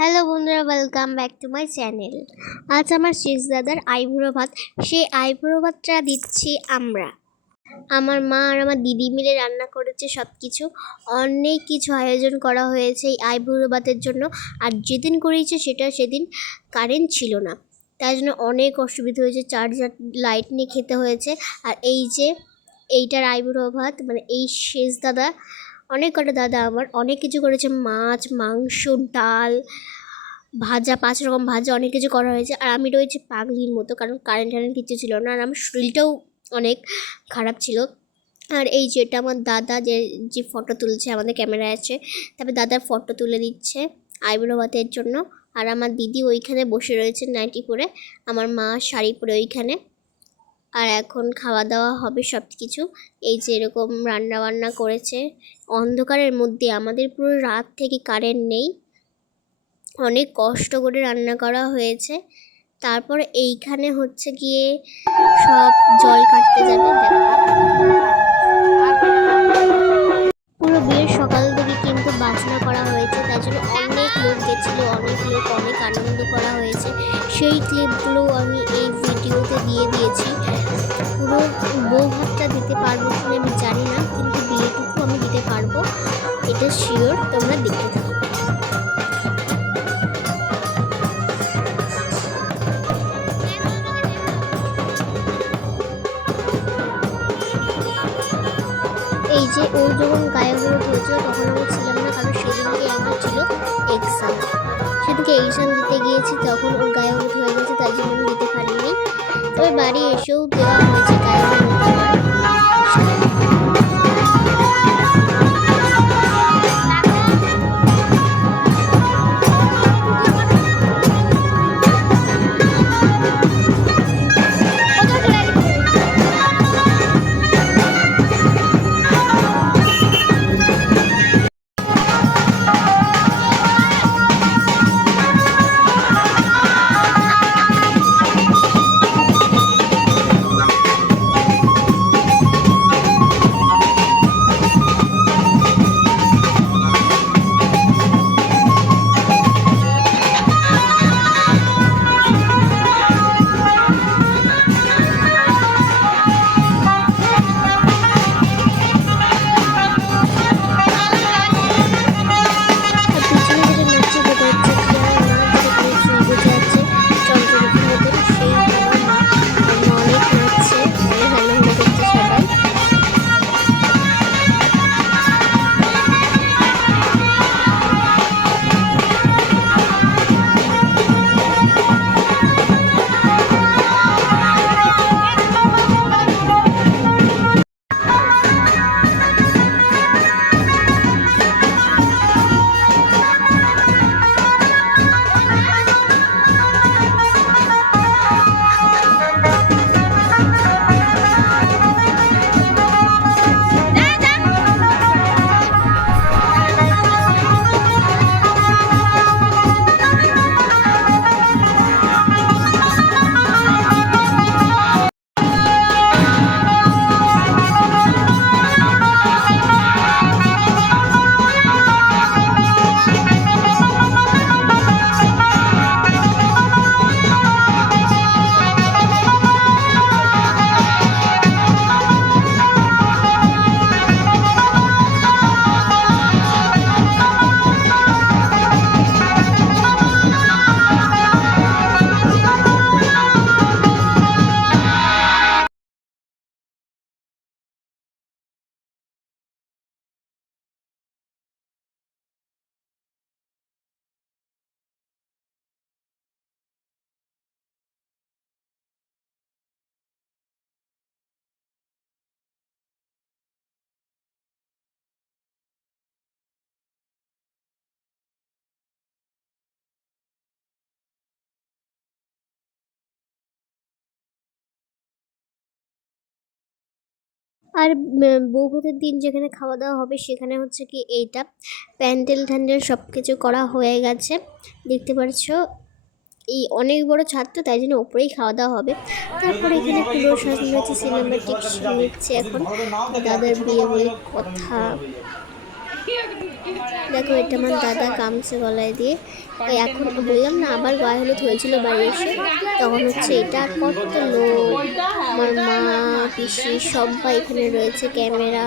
Hello বন্ধুরা, welcome back to my channel. আজ আমার শেষ দাদার আইবুড়ো ভাত। সেই আইবুড়ো ভাতটা দিচ্ছি আমরা। আমার মা আর আমার দিদি মিলে রান্না করেছে সব কিছু। অনেক কিছু আয়োজন করা হয়েছে এই আইবুড়ো ভাতের জন্য। আর যেদিন করেছে সেদিন কারেন্ট ছিল না, তাই জন্য অনেক অসুবিধা হয়েছে। চার্জার লাইট নিয়ে খেতে হয়েছে। আর এই যে এইটার আইবুড়ো ভাত, মানে এই শেষ দাদা, অনেক কটা দাদা আমার অনেক কিছু করেছে। মাছ, মাংস, ডাল, ভাজা, 5 রকম ভাজা, অনেক কিছু করা হয়েছে। আর আমি রয়েছি পাগলির মতো, কারণ কারেন্ট কিছু ছিল না। আর আমার শরীরটাও অনেক খারাপ ছিল। আর এই যেটা আমার দাদা যে ফটো তুলছে, আমাদের ক্যামেরায় আছে, তারপরে দাদার ফটো তুলে দিচ্ছে আইবুড়ো ভাতের জন্য। আর আমার দিদি ওইখানে বসে রয়েছে নাইটি পরে, আমার মা শাড়ি পরে ওইখানে। আর এখন খাওয়া দাওয়া হবে সব কিছু। এই যে এরকম রান্না বান্না করেছে অন্ধকারের মধ্যে। আমাদের পুরো রাত থেকে কারেন্ট নেই, অনেক কষ্ট করে রান্না করা হয়েছে। তারপর এইখানে হচ্ছে গিয়ে সব জল কাটতে যাবে। দেখো পুরো বিয়ের সকাল থেকে কিন্তু বাজনা করা হয়েছে, তাই জন্য অনেক লোক গেছিলো, অনেক আনন্দ করা হয়েছে। সেই ক্লিপগুলো আমি এই ভিডিওতে দিয়ে দিয়েছি। পুরো বউ ভাতটা দিতে পারবো কিনা আমি জানি না, কিন্তু বিয়েটুকু আমি দিতে পারবো, এটা শিওর। তোমরা দেখতে থাকো। এই যে ওর যখন গায়ে হলুদ হয়েছিল তখন আমি ছিলাম না, কারণ সেদিনকে আমার ছিল এক্সাম। সেদিনকে এক্সাম দিতে গিয়েছি, তখন ওর গায়ে হলুদ হয়ে গেছে, তাই জন্য আমি দিতে পারিনি। তবে বাড়ি এসেও দেওয়া হয়েছে গায়ে হলুদ। আর বউ ভাতের দিন যেখানে খাওয়া দাওয়া হবে সেখানে হচ্ছে কি এইটা প্যান্ডেল ট্যান্ডেল সব কিছু করা হয়ে গেছে। দেখতে পাচ্ছ এই অনেক বড় ছাদ, তো তাই জন্য ওপরেই খাওয়া দাওয়া হবে। তারপরে এখানে পুরো সাজানো হয়েছে, সিনেমাটিক নিচ্ছে এখন দাদার বিয়ে বলে কথা। দেখো এটা আমার দাদা কামছে গলায় দিয়ে। তো এখন বললাম না আবার গায়ে হলুদ হয়েছিল বাড়ি এসে, তখন হচ্ছে এটা আর কত লোক, আমার মা পিসি সবাই এখানে রয়েছে, ক্যামেরা